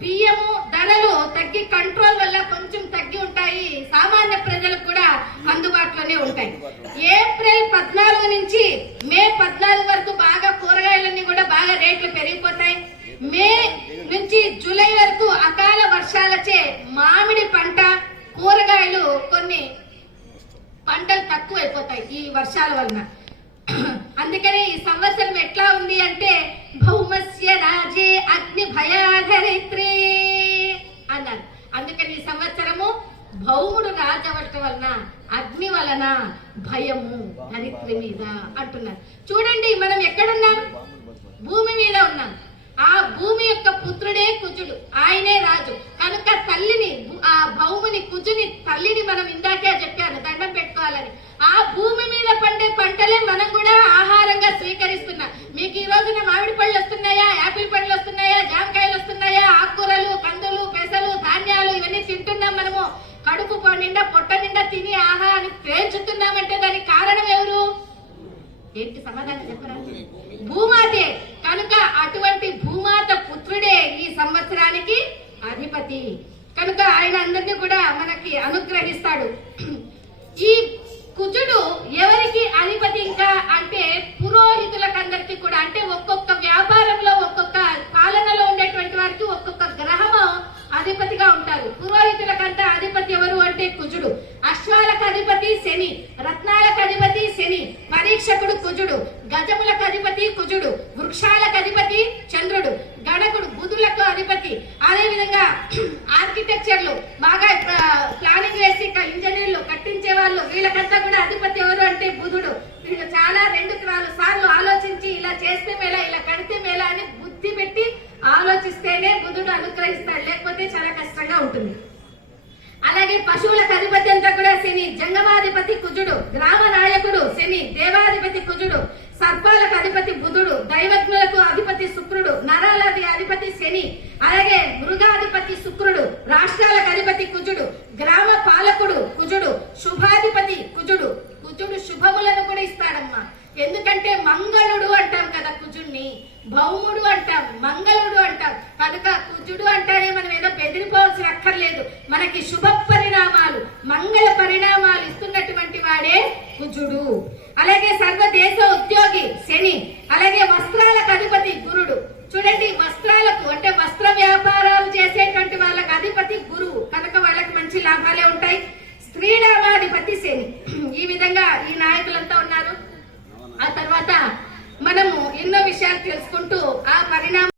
బియ్యము ధరలు తగ్గి కంట్రోల్ వల్ల కొంచెం తగ్గి ఉంటాయి, సామాన్య ప్రజలకు కూడా అందుబాటులోనే ఉంటాయి. ఏప్రిల్ 14 నుంచి మే 14 వరకు బాగా కూరగాయలన్నీ కూడా బాగా రేట్లు పెరిగిపోతాయి. మే నుంచి జూలై వరకు అకాల వర్షాలచే మామిడి పంట, కూరగాయలు కొన్ని పంటలు తక్కువైపోతాయి ఈ వర్షాల వలన. అందుకని ఈ సంవత్సరం ఎట్లా ఉంది అంటే భౌమస్య రాజే అగ్ని భయాధరిత్రి అన్నారు. అందుకని ఈ సంవత్సరము భౌముడు రాజవటం వలన, అగ్ని వలన భయము ధరిత్రి మీద అంటున్నారు. చూడండి, మనం ఎక్కడున్నాం? భూమి మీద ఉన్నాం. ఆ భూమి యొక్క పుత్రుడే కుజుడు, ఆయనే రాజు. కనుక తల్లిని, ఆ భౌముని, కుజుని తల్లిని మనం ఇందాకే చెప్పాను దండం పెట్టుకోవాలని. ఆ భూమి మీద పండే పంటలే మనం కూడా ఆహారంగా స్వీకరిస్తున్నాం. మీకు ఈ రోజున మామిడి పళ్ళు వస్తున్నాయా, యాపిల్ పండ్లు వస్తున్నాయా, జామకాయలు వస్తున్నాయా, ఆకుకూరలు, కందులు, పెసలు, ధాన్యాలు ఇవన్నీ తింటున్నాం. మనము కడుపు నిండా పొట్ట నిండా తిని ఆహారాన్ని పేర్చుతున్నామంటే దానికి కారణం ఎవరు? ఏంటి సమాధానం చెప్పరా? భూమాతే. కనుక అటువంటి భూమాత పుత్రుడే ఈ సంవత్సరానికి అధిపతి. కనుక ఆయన అందరినీ కూడా మనకి అనుగ్రహిస్తాడు. ఈ కుజుడు ఎవరికి అధిపతి ఇంకా అంటే పురోహితులకందరికీ కూడా, అంటే ఒక్కొక్క వ్యాపారంలో, ఒక్కొక్క పాలనలో ఉండేటువంటి వారికి ఒక్కొక్క గ్రహము అధిపతిగా ఉంటారు. పురోహితులకంతా అధిపతి ఎవరు అంటే కుజుడు. అశ్వాలకు అధిపతి శని, రత్నాలకు అధిపతి శని, పరీక్షకుడు కుజుడు, గజములకు అధిపతి కుజుడు, వృక్షాలకు అధిపతి చంద్రుడు, గణకుడు బుధులకు అధిపతి. అదే విధంగా ఆర్కిటెక్చర్లు బాగా ప్లానింగ్ వేసి ఇంజనీర్లు కట్టించే వాళ్ళు, వీళ్ళకంతా కూడా అధిపతి ఎవరు అంటే బుధుడు. వీళ్ళు చాలా 2 సార్లు ఆలోచించి ఇలా చేస్తే మేలా, ఇలా కడితే మేలా అని బుద్ధి పెట్టి ఆలోచిస్తేనే బుధుడు అనుగ్రహిస్తాడు, లేకపోతే చాలా కష్టంగా ఉంటుంది. అలాగే పశువులకు అధిపతి అంతా కూడా శని, జంగమాధిపతి కుజుడు, గ్రామ నాయకుడు శని, దేవాధిపతి కుజుడు, సర్పాలకు అధిపతి బుధుడు, దైవజ్ఞులకు అధిపతి శుక్రుడు, నరాలకి అధిపతి శని, అలాగే మృగాధిపతి శుక్రుడు, రాష్ట్రాలకు అధిపతి కుజుడు, గ్రామ పాలకుడు కుజుడు, శుభాధిపతి కుజుడు. కుజుడు శుభములను కూడా ఇస్తాడమ్మా. ఎందుకంటే మంగళుడు అంటాం కదా కుజుడిని, భౌముడు అంటాం, మంగళుడు అంటాం. కనుక కుజుడు అంటారే మనం ఏదో బెదిరిపోవాల్సిన అక్కర్లేదు. మనకి శుభ పరిణామాలు, మంగళ పరిణామాలు ఇస్తున్నటువంటి వాడే కుజుడు. అలాగే సర్వదేశ ఉద్యోగి శని, అలాగే వస్త్రాలకు అధిపతి గురుడు. చూడండి, వస్త్రాలకు అంటే వస్త్ర వ్యాపారాలు చేసేటువంటి వాళ్ళకి అధిపతి గురువు. కనుక వాళ్ళకి మంచి లాభాలే ఉంటాయి. స్త్రీనామాధిపతి శని. ఈ విధంగా ఈ నాయకులంతా ఉన్నారు. ఆ తర్వాత మనము ఎన్నో విషయాలు తెలుసుకుంటూ ఆ పరిణామం